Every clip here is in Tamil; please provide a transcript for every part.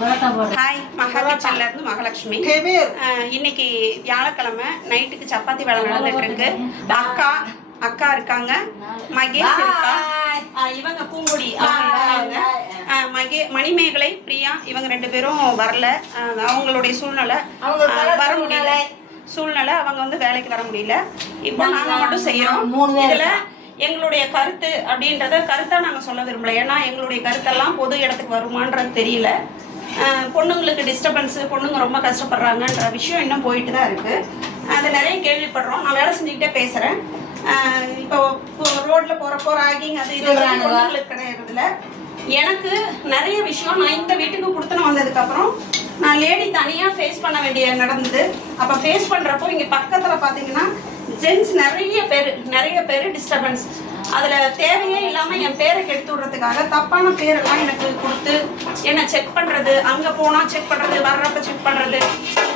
ஹாய், மகா கிச்சன்ல இருந்து மகாலட்சுமி. இன்னைக்கு வியாழக்கிழமை நைட்டுக்கு சப்பாத்தி வேலை நடந்துட்டு இருக்கு. அக்கா இருக்காங்க, மகேஷ் இருக்கா, இவங்க பூங்குடி இருக்காங்க, மணிமேகலை, பிரியா, இவங்க 2 பேரும் வரல. அவங்களுடைய சூழ்நிலை வர முடியல. அவங்க வந்து வேலைக்கு வர முடியல. இப்போ நாங்க மட்டும் செய்யறோம். இதுல எங்களுடைய கருத்து அப்படின்றத கருத்தா நாங்க சொல்ல விரும்பல. ஏன்னா எங்களுடைய கருத்தெல்லாம் பொது இடத்துக்கு வருமானது தெரியல. பொண்ணுங்களுக்கு டிஸ்டர்பன்ஸு, பொண்ணுங்க ரொம்ப கஷ்டப்படுறாங்கன்ற விஷயம் இன்னும் போயிட்டு தான் இருக்குது. அது நிறைய கேள்விப்படுறோம். நான் வேலை செஞ்சுக்கிட்டே பேசுகிறேன். இப்போ ரோட்டில் போகிறப்போ ராகிங் அது இது பொண்ணுங்களுக்கு கிடையாதுல. எனக்கு நிறைய விஷயம் நான் இந்த வீட்டுக்கு கொடுத்துன்னு வந்ததுக்கப்புறம் நான் லேடி தனியாக ஃபேஸ் பண்ண வேண்டிய நடந்தது. அப்போ ஃபேஸ் பண்ணுறப்போ இங்கே பக்கத்தில் பார்த்தீங்கன்னா ஜென்ஸ் நிறைய பேர் டிஸ்டர்பன்ஸ். அதில் தேவையே இல்லாமல் என் பேரை கெடுத்து விடுறதுக்காக தப்பான பேரெல்லாம் எனக்கு கொடுத்து என்னை செக் பண்ணுறது, அங்கே போனால் செக் பண்ணுறது, வர்றப்ப செக் பண்ணுறது,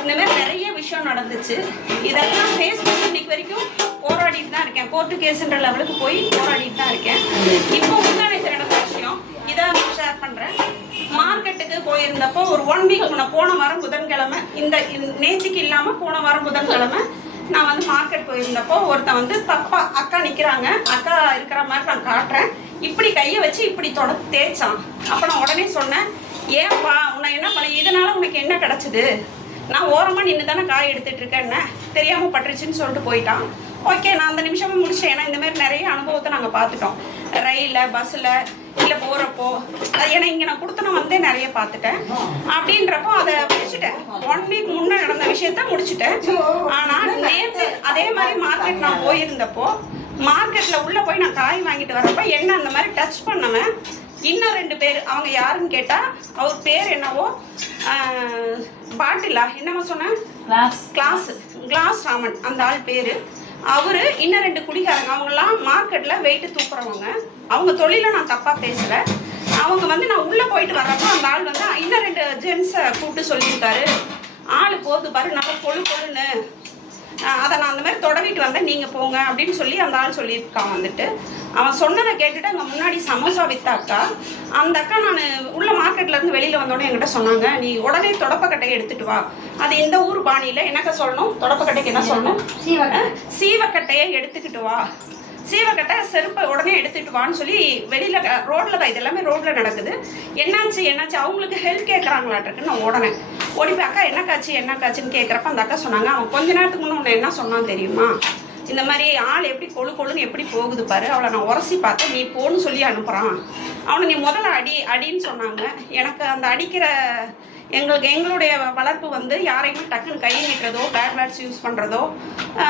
இந்தமாதிரி நிறைய விஷயம் நடந்துச்சு. இதெல்லாம் ஃபேஸ் பண்ணி இன்னைக்கு வரைக்கும் போராடிட்டு தான் இருக்கேன். கோர்ட்டு கேஸுன்ற லெவலுக்கு போய் போராடிட்டு தான் இருக்கேன். இப்போ முன்னாடி நடந்த விஷயம் இதை நான் ஷேர் பண்ணுறேன். மார்க்கெட்டுக்கு போயிருந்தப்போ ஒரு 1 வீக் முன்ன போன வாரம் புதன்கிழமை, இந்த நேற்றுக்கு இல்லாமல் போன வாரம் புதன்கிழமை நான் வந்து மார்க்கெட் போயிருந்தப்போ ஒருத்தன் வந்து தப்பா அக்கா நிற்கிறாங்க, அக்கா இருக்கிற மாதிரி நான் காட்டுறேன், இப்படி கையை வச்சு இப்படி தேய்ச்சான். அப்போ நான் உடனே சொன்னேன், ஏன்ப்பா உன்னை என்ன பண்ண, இதனால உனக்கு என்ன கிடச்சிது, நான் ஓரமாக நின்று தானே காய் எடுத்துகிட்டு இருக்கேன்னு தெரியாமல் பட்டுருச்சுன்னு சொல்லிட்டு போயிட்டான். ஓகே, நான் அந்த நிமிஷமே முடிச்சேன். ஏன்னா இந்தமாரி நிறைய அனுபவத்தை நாங்கள் பார்த்துட்டோம், ரயிலில், பஸ்ஸில், இல்லை போகிறப்போ. அது ஏன்னா இங்கே நான் கொடுத்தன வந்தே நிறைய பார்த்துட்டேன். அப்படின்றப்போ அதை முடிச்சுட்டேன். 1 வீக் முன்னே நடந்த விஷயத்த முடிச்சுட்டேன். ஆனால் நேற்று அதே மாதிரி மார்க்கெட் நான் போயிருந்தப்போ மார்க்கெட்டில் உள்ளே போய் நான் காய் வாங்கிட்டு வரப்போ என்ன அந்த மாதிரி டச் பண்ணவன் இன்னும் 2 பேர், அவங்க யாருன்னு கேட்டால் அவர் பேர் என்னவோ பாட்டிலா என்னவோ சொன்னேன், கிளாஸ் ராமன் அந்த ஆள் பேர். அவரு இன்னும் 2 குடிகாரங்க, அவங்கெல்லாம் மார்க்கெட்டில் வெயிட்டு தூக்குறவங்க. அவங்க தொழிலை நான் தப்பாக பேசலை. அவங்க வந்து நான் உள்ளே போயிட்டு வர்றப்போ அந்த ஆள் வந்து இன்னும் 2 ஜென்ஸை கூப்பிட்டு சொல்லியிருக்காரு, ஆள் போகுது பாரு நல்லா பொழுன்னு, அதை நான் அந்த மாதிரி தொடவிட்டு வந்தேன், நீங்கள் போங்க அப்படின்னு சொல்லி அந்த ஆள் சொல்லியிருக்கான். வந்துட்டு அவன் சொன்னதை கேட்டுட்டு அங்கே முன்னாடி சமோசா வித்த அக்கா, அந்த அக்கா நான் உள்ள மார்க்கெட்லேருந்து வெளியில் வந்தோடனே என்கிட்ட சொன்னாங்க, நீ உடனே தொடப்பக்கட்டையை எடுத்துகிட்டு வா, அது இந்த ஊர் பாணியில் எனக்கு சொல்லணும், தொடப்பக்கட்டைக்கு என்ன சொல்லணும், சீவக்கட்டையை எடுத்துக்கிட்டு வா, சீவக்கட்டை செருப்பை உடனே எடுத்துகிட்டு வான்னு சொல்லி வெளியில் ரோட்டில் தான், இது எல்லாமே ரோட்டில் நடக்குது. என்னாச்சு அவங்களுக்கு ஹெல்ப் கேட்குறாங்களாட்டிருக்கு. நான் ஓடி போய் அக்கா என்னக்காச்சுன்னு கேட்குறப்ப அந்த அக்கா சொன்னாங்க, அவன் கொஞ்ச நேரத்துக்கு முன்னே உன்னை என்ன சொன்னான்னு தெரியுமா, இந்த மாதிரி ஆள் எப்படி கொழுன்னு எப்படி போகுது பாரு, அவளை நான் உரசி பார்த்தேன், நீ போன்னு சொல்லி அனுப்புகிறான், அவனை நீ முதல்ல அடின்னு சொன்னாங்க. எனக்கு அந்த அடிக்கிற எங்களுடைய வளர்ப்பு வந்து யாரையுமே டக்குன்னு கை நீட்டுறதோ பேட் வேர்ட்ஸ் யூஸ் பண்ணுறதோ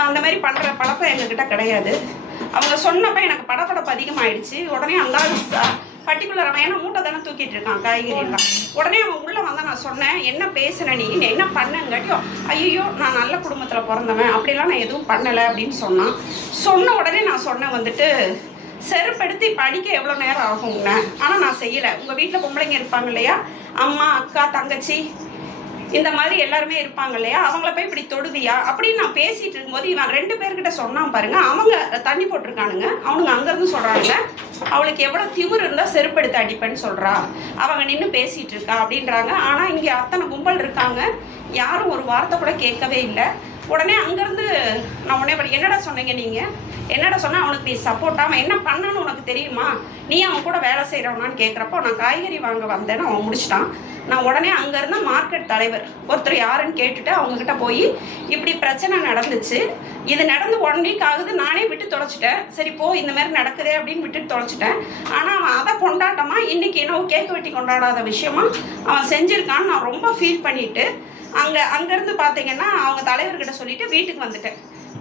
அந்த மாதிரி பண்ணுற பழக்கம் எங்ககிட்ட கிடையாது. அவங்க சொன்னப்போ எனக்கு படப்படப்பு அதிகமாகிடுச்சு. உடனே அந்த பர்டிகுலர் அவன் ஏன்னா மூட்டை தானே தூக்கிட்டு இருக்கான் காய்கறிலாம். உடனே அவன் உள்ளே வந்தால் நான் சொன்னேன், என்ன பேசுன நீ என்ன பண்ணங்காட்டியோ, ஐயோ நான் நல்ல குடும்பத்தில் பிறந்தவன், அப்படிலாம் நான் எதுவும் பண்ணலை அப்படின்னு சொன்ன உடனே நான் சொன்னேன் வந்துட்டு, செருப்படுத்தி இப்போ அடிக்க எவ்வளோ நேரம் ஆகுங்கண்ணே, ஆனால் நான் செய்யலை. உங்கள் வீட்டில் பொம்பளைங்க இருப்பாங்க இல்லையா, அம்மா அக்கா தங்கச்சி இந்த மாதிரி எல்லாருமே இருப்பாங்க இல்லையா, அவங்கள போய் இப்படி தொடுவியா அப்படின்னு நான் பேசிகிட்டு இருக்கும்போது இவன் 2 பேர்கிட்ட சொன்னான் பாருங்க, அவங்க தண்ணி போட்டிருக்கானுங்க. அவனுங்க அங்கேருந்து சொல்கிறாங்க, அவளுக்கு எவ்வளோ திமிர் இருந்தால் செருப்படுத்து அடிப்பேன்னு சொல்கிறா, அவங்க நின்று பேசிகிட்டு இருக்கா அப்படின்றாங்க. ஆனால் இங்கே அத்தனை கும்பல் இருக்காங்க, யாரும் ஒரு வார்த்தை கூட கேட்கவே இல்லை. உடனே அங்கேருந்து நான் உடனே என்னடா சொன்னீங்க நீங்கள், என்னடா சொன்னால் அவனுக்கு நீ சப்போர்ட்டாக என்ன பண்ணணும்னு உனக்கு தெரியுமா, நீ அவன் கூட வேலை செய்கிறவனான்னு கேட்குறப்போ நான் காய்கறி வாங்க வந்தேன்னு அவன் முடிச்சிட்டான். நான் உடனே அங்கேருந்து மார்க்கெட் தலைவர் ஒருத்தர் யாருன்னு கேட்டுட்டு அவங்கக்கிட்ட போய் இப்படி பிரச்சனை நடந்துச்சு, இது நடந்து 1 வீக் ஆகுது, நானே விட்டு தொலைச்சிட்டேன், சரி போ இந்த மாதிரி நடக்குதே அப்படின்னு விட்டுட்டு தொலைச்சிட்டேன். ஆனால் அவன் அதை கொண்டாட்டமாக இன்றைக்கி என்னவோ கேக்கு வெட்டி கொண்டாடாத விஷயமா அவன் செஞ்சுருக்கான்னு நான் ரொம்ப ஃபீல் பண்ணிவிட்டு அங்கேருந்து பார்த்தீங்கன்னா அவங்க தலைவர்கிட்ட சொல்லிவிட்டு வீட்டுக்கு வந்துட்டேன்.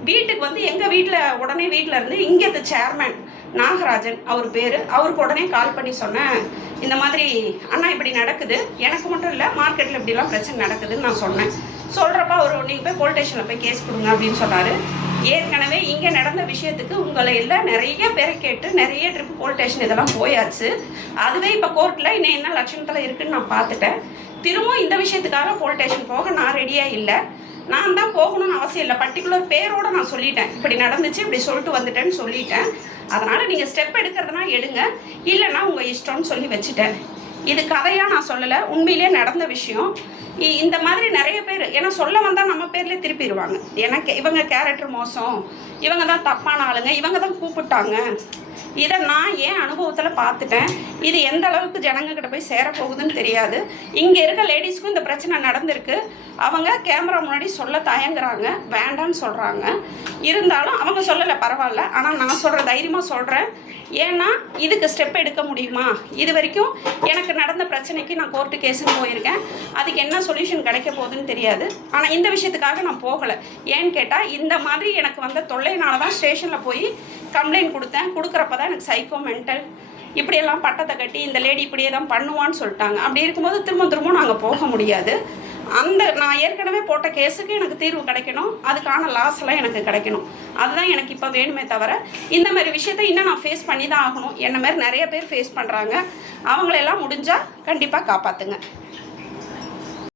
வீட்டுக்கு வந்து எங்கள் வீட்டில் உடனே வீட்டில் இருந்து இங்கே சேர்மேன் நாகராஜன் அவர் பேர், அவருக்கு உடனே கால் பண்ணி சொன்னேன், இந்த மாதிரி அண்ணா இப்படி நடக்குது, எனக்கு மட்டும் இல்லை மார்க்கெட்டில் இப்படிலாம் பிரச்சனை நடக்குதுன்னு நான் சொன்னேன். சொல்கிறப்ப அவர் நீங்கள் போய் போலீஸ் ஸ்டேஷனில் போய் கேஸ் கொடுங்க அப்படின்னு சொன்னார். ஏற்கனவே இங்கே நடந்த விஷயத்துக்கு உங்களை எல்லாம் நிறைய பேரை கேட்டு நிறைய ட்ரிப் போலீஸ் ஸ்டேஷன் இதெல்லாம் போயாச்சு. அதுவே இப்போ கோர்ட்டில் இன்னும் என்ன லட்சணத்தில் இருக்குதுன்னு நான் பார்த்துட்டேன். திரும்பவும் இந்த விஷயத்துக்காக போலீஸ் ஸ்டேஷன் போக நான் ரெடியாக இல்லை. நான் தான் போகணும்னு அவசியம் இல்லை, பர்டிகுலர் பேரோடு நான் சொல்லிட்டேன், இப்படி நடந்துச்சு இப்படி சொல்லிட்டு வந்துட்டேன்னு சொல்லிட்டேன். அதனால் நீங்கள் ஸ்டெப் எடுக்கிறதுனா எடுங்க, இல்லைன்னா உங்கள் இஷ்டம்னு சொல்லி வச்சுட்டேன். இது கதையாக நான் சொல்லலை, உண்மையிலே நடந்த விஷயம். இந்த மாதிரி நிறைய பேர் ஏன்னா சொல்ல வந்தால் நம்ம பேர்லேயே திருப்பிடுவாங்க. எனக்கு இவங்க கேரக்டர் மோசம், இவங்க தான் தப்பான ஆளுங்க, இவங்க தான் கூப்பிட்டாங்க. இதை நான் என் அனுபவத்தில் பார்த்துட்டேன். இது எந்த அளவுக்கு ஜனங்கக்கிட்ட போய் சேரப்போகுதுன்னு தெரியாது. இங்கே இருக்க லேடிஸ்க்கும் இந்த பிரச்சனை நடந்திருக்கு. அவங்க கேமரா முன்னாடி சொல்ல தயங்குறாங்க, வேண்டான்னு சொல்கிறாங்க. இருந்தாலும் அவங்க சொல்லலை, பரவாயில்ல. ஆனால் நான் சொல்கிற தைரியமாக சொல்கிறேன். ஏன்னா இதுக்கு ஸ்டெப் எடுக்க முடியுமா? இது வரைக்கும் எனக்கு நடந்த பிரச்சனைக்கு நான் கோர்ட்டு கேஸுன்னு போயிருக்கேன். அதுக்கு என்ன சொல்யூஷன் கிடைக்க போகுதுன்னு தெரியாது. ஆனால் இந்த விஷயத்துக்காக நான் போகலை. ஏன்னு கேட்டால் இந்த மாதிரி எனக்கு வந்த தொல்லையினால தான் ஸ்டேஷனில் போய் கம்ப்ளைண்ட் கொடுத்தேன். கொடுக்குறப்ப தான் எனக்கு சைக்கோ மென்டல் இப்படியெல்லாம் பட்டத்தை கட்டி இந்த லேடி இப்படியே தான் பண்ணுவான்னு சொல்லிட்டாங்க. அப்படி இருக்கும்போது திரும்ப நாங்கள் போக முடியாது. அந்த நான் ஏற்கனவே போட்ட கேஸுக்கு எனக்கு தீர்வு கிடைக்கணும், அதுக்கான லாஸ் எல்லாம் எனக்கு கிடைக்கணும். அதுதான் எனக்கு இப்போ வேணுமே தவிர இந்த மாதிரி விஷயத்த இன்னும் நான் ஃபேஸ் பண்ணி தான் ஆகணும். என்ன மாதிரி நிறைய பேர் ஃபேஸ் பண்ணுறாங்க. அவங்களெல்லாம் முடிஞ்சால் கண்டிப்பாக காப்பாற்றுங்க.